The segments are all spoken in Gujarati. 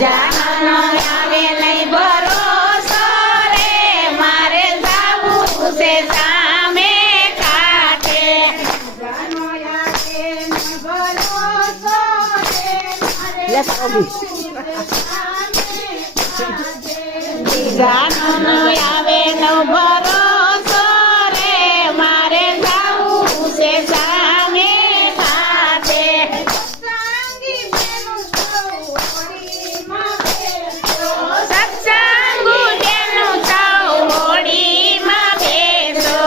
જાનો આવે નહીં ભરોસો રે મારે જાવું છે સામે કાંઠે જાનો આવે નહીં ભરોસો રે મારે જાનો આવે નો ભરોસો રે મારે જાવું છે સામે કાંઠે સત્સંગુ બેનું સૌ હોડીમાં બેસો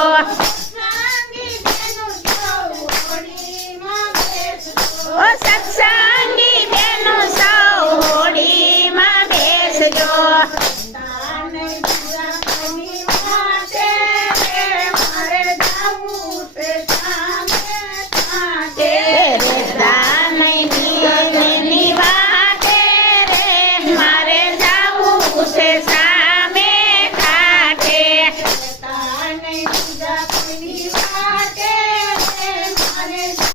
ઓ સત્સંગી બેનું સૌ હોડીમાં બેસજો